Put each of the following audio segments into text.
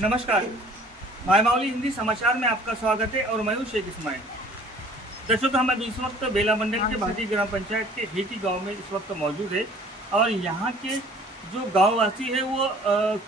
नमस्कार, मायमावली हिंदी समाचार में आपका स्वागत है और मैं हूं शेख इस्माइल। दर्शकों, हम अभी इस वक्त बेला मंडल के भादी ग्राम पंचायत के हेटी गांव में इस वक्त मौजूद है और यहाँ के जो गांववासी है वो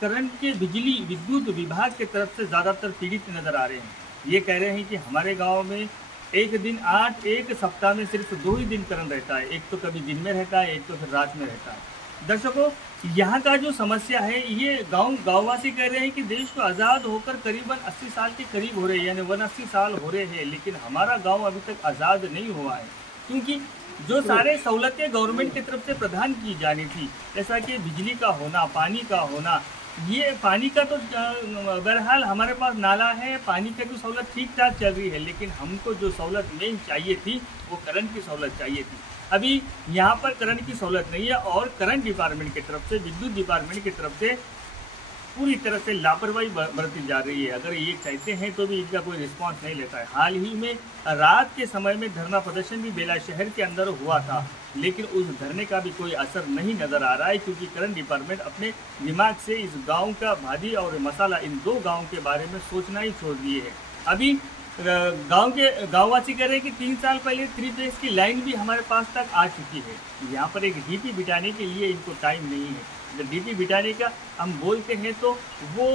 करंट के बिजली विद्युत विभाग के तरफ से ज़्यादातर पीड़ित नज़र आ रहे हैं। ये कह रहे हैं कि हमारे गाँव में एक सप्ताह में सिर्फ 2 ही दिन करंट रहता है, एक तो कभी दिन में रहता है, एक तो फिर रात में रहता है। दर्शकों, यहाँ का जो समस्या है ये गांववासी कह रहे हैं कि देश को आज़ाद होकर करीबन 80 साल के करीब हो रहे हैं, यानी 81 साल हो रहे हैं, लेकिन हमारा गांव अभी तक आज़ाद नहीं हुआ है। क्योंकि जो सारे सहूलतें गवर्नमेंट की तरफ से प्रदान की जानी थी, जैसा कि बिजली का होना, पानी का होना, ये पानी का तो बहरहाल हमारे पास नाला है, पानी की तो सहूलत ठीक ठाक चल रही है, लेकिन हमको जो सहूलत मेन चाहिए थी वो करंट की सहूलत चाहिए थी। अभी यहाँ पर करंट की सहूलत नहीं है और करंट डिपार्टमेंट की तरफ से, विद्युत डिपार्टमेंट की तरफ से पूरी तरह से लापरवाही बरती जा रही है। अगर ये कहते हैं तो भी इनका कोई रिस्पांस नहीं लेता है। हाल ही में रात के समय में धरना प्रदर्शन भी बेला शहर के अंदर हुआ था, लेकिन उस धरने का भी कोई असर नहीं नज़र आ रहा है, क्योंकि करंट डिपार्टमेंट अपने दिमाग से इस गांव का, भादी और मसाला, इन 2 गाँव के बारे में सोचना ही छोड़ दिए है। अभी गांववासी कह रहे हैं कि 3 साल पहले 3 फेज की लाइन भी हमारे पास तक आ चुकी है। यहाँ पर एक डीपी बिठाने के लिए इनको टाइम नहीं है। जब डीपी बिठाने का हम बोलते हैं तो वो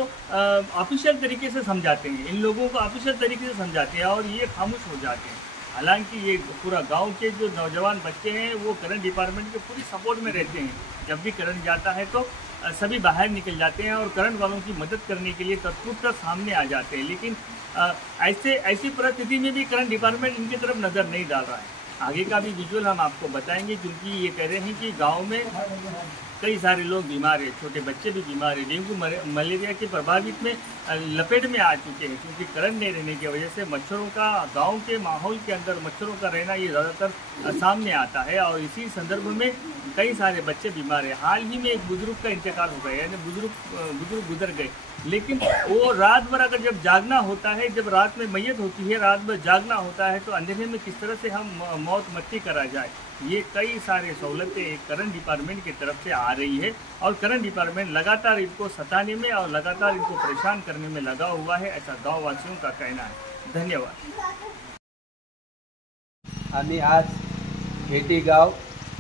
ऑफिशियल तरीके से समझाते हैं, इन लोगों को ऑफिशियल तरीके से समझाते हैं और ये खामोश हो जाते हैं। हालांकि ये पूरा गांव के जो नौजवान बच्चे हैं वो करंट डिपार्टमेंट के पूरी सपोर्ट में रहते हैं। जब भी करंट जाता है तो सभी बाहर निकल जाते हैं और करंट वालों की मदद करने के लिए तत्पर सामने आ जाते हैं, लेकिन ऐसी परिस्थिति में भी करंट डिपार्टमेंट इनकी तरफ नज़र नहीं डाल रहा है। आगे का भी विजुअल हम आपको बताएंगे, क्योंकि ये कह रहे हैं कि गांव में कई सारे लोग बीमार हैं, छोटे बच्चे भी बीमार हैं, डेंगू मलेरिया के प्रभावित में लपेट में आ चुके हैं, क्योंकि करंट नहीं रहने की वजह से मच्छरों का, गांव के माहौल के अंदर मच्छरों का रहना ये ज़्यादातर सामने आता है और इसी संदर्भ में कई सारे बच्चे बीमार हैं। हाल ही में एक बुजुर्ग का इंतकाल हो गया, यानी बुजुर्ग गुजर गए, लेकिन वो रात भर अगर जब जागना होता है, जब रात में मैयत होती है, रात भर जागना होता है, तो अंधेरे में किस तरह से हम मौत मट्टी करा जाए। ये कई सारे सहूलतें करंट डिपार्टमेंट की तरफ से आ रही है और करंट डिपार्टमेंट लगातार इनको सताने में और लगातार इनको परेशान करने में लगा हुआ है, ऐसा गाँववासियों का कहना है। धन्यवाद। आम्ही आज हेटी गाव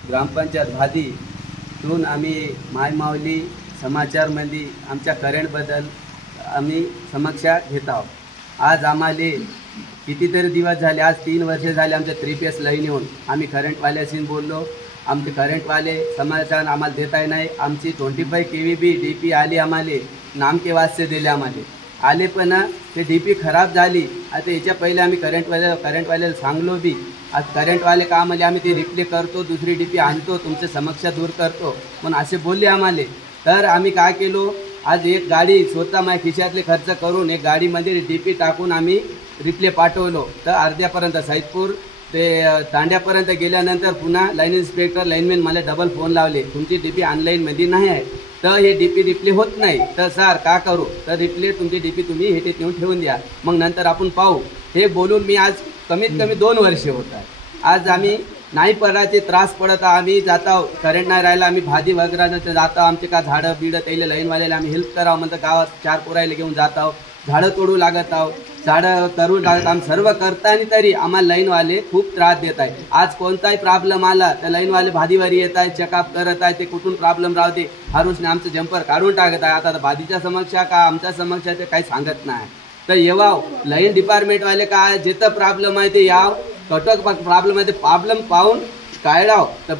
ग्रामपंचायत भादीतून आम्ही मायमावली समाचारमध्ये आमच्या करंटबद्दल आम्ही समीक्षा घेत आहोत। आज आम्हाला कितीतरी दिवस झाले, आज 3 वर्षे झाले आमच्या 3 फेज लाईन येऊन आम्ही करंटवाल्याशी बोललो, आमचे करंटवाले समाचार आम्हाला देता नाही। आमची 25 kVB DP आली, आम्हाला नामके वास्ते दिले आले, पण ते DP खराब झाली। आता याच्या पहिले आम्ही करंटवाल्याला सांगलो बी, आज करंटवाले का आम्हाला आम्ही ते रिप्ले करतो, दुसरी DP आणतो, तुमच्या समस्या दूर करतो पण असे बोलले आम्हाला। तर आम्ही काय केलो, आज एक गाडी स्वतः माझ्या खिशातले खर्च करून एक गाडीमध्ये DP टाकून आम्ही रिप्ले पाठवलो। तर अर्ध्यापर्यंत सैदपूर ते तांड्यापर्यंत गेल्यानंतर पुन्हा लाईन इन्स्पेक्टर लाईनमॅन मला डबल फोन लावले, तुमची DP ऑनलाईनमध्ये नाही आहे, तर हे DP रिप्ले होत नाही, तर सर का करू, तर रिप्ले तुमची DP तुम्ही हे नेऊन ठेवून द्या, मग नंतर आपण पाहू। हे बोलून मी आज कमीत कमी 2 वर्षे होत आहे। आज आम्ही नाही पडायचे त्रास पडत आम्ही जातो, करंट नाही राहिला आम्ही भादी वगैरे जातो, आमचे का झाडं बिडं त्याला लाईनवाल्याला आम्ही हेल्प करावं म्हणतं, गावात 4 पोरायला घेऊन जातो, झाडं तोडू लागत आहोत, झाडं करू लागत, आम्ही सर्व करताना तरी आम्हाला लाईनवाले खूप त्रास देत आहे। आज कोणताही प्रॉब्लेम आला तर लाईनवाले भादीवारी येत आहे, चेकअप करत आहे, ते कुठून प्रॉब्लेम राहते हारूसने आमचं जंपर काढून टाकत आहे। आता भादीच्या समस्या का आमच्या समस्या ते काही सांगत नाही, तर येवाव लाईन डिपार्टमेंटवाले काय जिथं प्रॉब्लेम आहे ते याव, कटक प्रॉब्लेम आहे ते प्रॉब्लेम पाहून काढाव। तर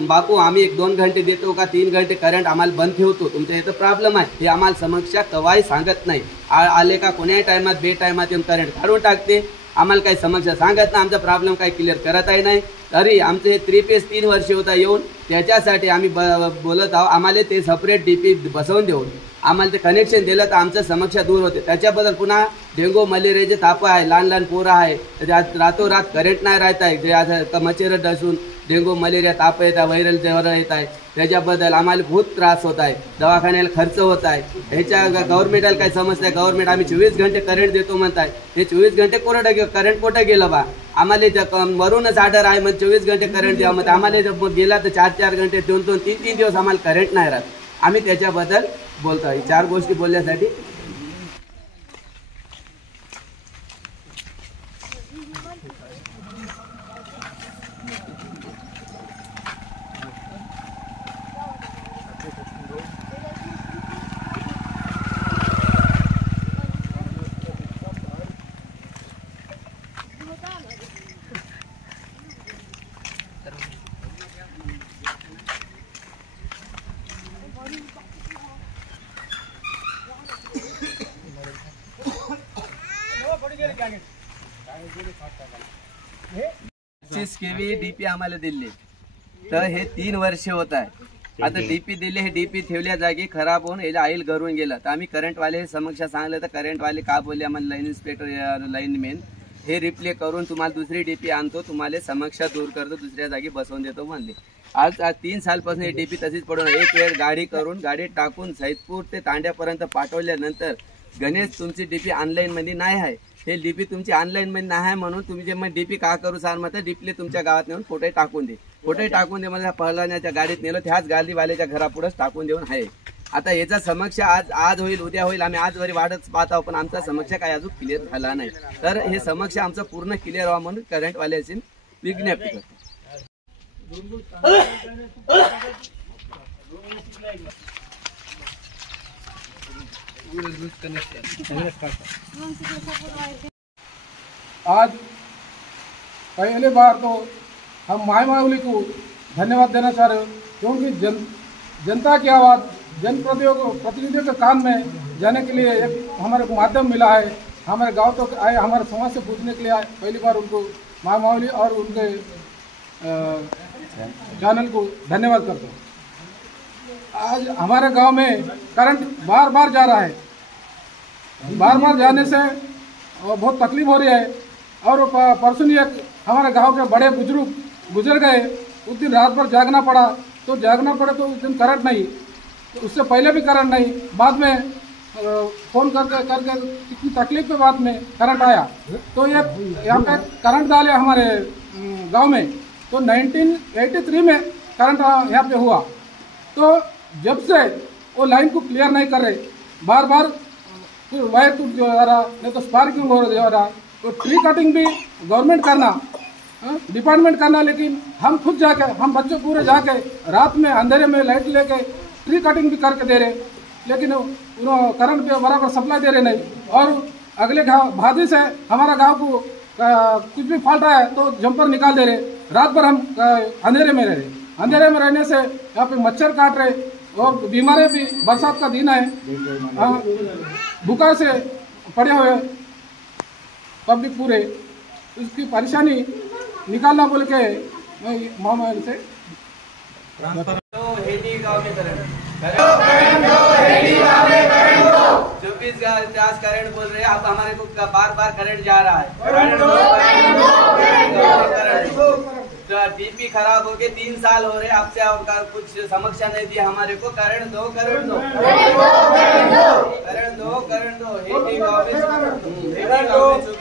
बापू आम्ही 1-2 घंटे देतो का 3 घंटे करंट आम्हाला बंद ठेवतो, तुमच्या इथं प्रॉब्लेम आहे हे आम्हाला समस्या कवाही सांगत नाही। आले का कोण्याही टायमात बेटायमात येऊन करंट काढून टाकते, आम्हाला काही समस्या सांगत नाही, आमचा प्रॉब्लेम काही क्लिअर करतही नाही। तरी आमचे हे 3 फेज 3 वर्षे होता येऊन, त्याच्यासाठी आम्ही बोलत आहोत, आम्हाला ते सेपरेट DP बसवून देऊन आम्हाला ते कनेक्शन दिलं तर आमच्या समस्या दूर होते। त्याच्याबद्दल पुन्हा डेंगू मलेरियाचे ताप आहे, लहान पोरं आहे, रातोरात करंट नाही राहत आहे, जे आज मच्छर डसून डेंगू मलेरिया ताप येत आहे, व्हायरल ज्वर येत आहे, त्याच्याबद्दल आम्हाला बहुत त्रास होत आहे, दवाखान्याला खर्च होत आहे। ह्याच्या गव्हर्नमेंटला काय समस्या, गव्हर्नमेंट आम्ही 24 घंटे करंट देतो म्हणताय, हे 24 घंटे करंट कुठं गेलं बा, आम्हाला वरूनच ऑर्डर आहे मग 24 घंटे करंट द्या, मग आम्हाला गेला तर 4-4 घंटे 2-2, 3-3 दिवस आम्हाला करंट नाही राहत। आम्ही त्याच्याबद्दल बोलतो, 4 गोष्टी बोलण्यासाठी 25 केवी डीपी आम्हाला दिली, तर हे 3 वर्ष होत आहे. आता डीपी दिले, हे डीपी ठेवल्या जागी खराब होऊन याला आईल घरून गेला. तर आम्ही करंटवाले हे समक्ष सांगलं, तर करंटवाले का बोलले आम्हाला, लाईन इन्स्पेक्टर लाईनमॅन हे रिप्ले करून तुम्हाला दुसरी डीपी आणतो, तुम्हाला समस्या दूर करतो, दुसऱ्या जागी बसवून देतो म्हणले. आज 3 सालपासून ही डीपी तशीच पडून, एक वेळ गाडी करून गाडी टाकून सैदपूर ते तांड्यापर्यंत पाठवल्यानंतर गणेश तुमची डीपी ऑनलाईन मध्ये नाही आहे, हे डीपी तुमची ऑनलाईन मध्ये नाही आहे म्हणून तुम्ही जे मग डीपी का करू सांग, मग डीपीले तुमच्या गावात नेऊन फोटो टाकून दे, फोटो टाकून दे. मला पहलाण्याच्या गाडीत नेलं, त्याच गाडीवाल्याच्या घरापुढेच टाकून देऊन आहे. आता याचा समस्या आज होईल, उद्या होईल, आम्ही आजवरी वाढत पाहत आहोत, पण आमचा समस्या काय अजून क्लिअर झाला नाही. तर हे समस्या आमचं पूर्ण क्लिअर व्हावं म्हणून करंटवाल्याची विज्ञप्ती करतो. आज पहली बार तो हम माई मावली को धन्यवाद देना चाह रहे हो, क्योंकि जनता की आवाज़ जनप्रतिनिधियों के कान में जाने के लिए एक हमारे को माध्यम मिला है. हमारे गांव तक आए, हमारे समाज से पूछने के लिए आए. पहली बार उनको माई मावली और उनके चैनल को धन्यवाद करता हूँ. आज हमारे गांव में करंट बार बार जा रहा है, बार बार जाने से बहुत तकलीफ हो रही है. और परसों एक हमारे गांव के बड़े बुजुर्ग गुजर गए, उस दिन रात भर जागना पड़ा. तो जागना पड़े तो उस दिन करंट नहीं, तो उससे पहले भी करंट नहीं, बाद में फ़ोन करके कितनी तकलीफ के बाद में करंट आया. तो ये यहाँ पे करंट डाले हमारे गांव में, तो 1983 में करंट यहाँ पे हुआ. तो जब से वो लाइन को क्लियर नहीं कर रहे, बार बार वायर टूट जा रहा, नहीं तो स्पार्किंग हो रहा. तो ट्री कटिंग भी गवर्नमेंट करना, डिपार्टमेंट करना, लेकिन हम खुद जाके, हम बच्चों पूरे जाके रात में अंधेरे में लाइट लेके ट्री कटिंग भी करके दे रहे, लेकिन करंट पे बराबर सप्लाई दे रहे नहीं. और अगले गाँव भादी से हमारा गांव को कुछ भी फॉल्ट आया तो जंपर निकाल दे रहे. रात भर हम अंधेरे में रह रहे. अंधेरे में रहने से यहाँ पे मच्छर काट रहे और बीमारी भी, बरसात का दिन है, भूखा से पड़े हुए पब्लिक पूरे, इसकी परेशानी निकालना बोल के मामा से हेटी गाँव में करंट 24 घंटे करंट बोल रहे हैं. अब हमारे को बार बार करंट जा रहा है. डीपी खराब हो गए, 3 साल हो रहे, आपसे आपका कुछ समस्या नहीं दी हमारे को. करंट दो, करंट दो, करंट दो, करंट दो. हेटी गाँव में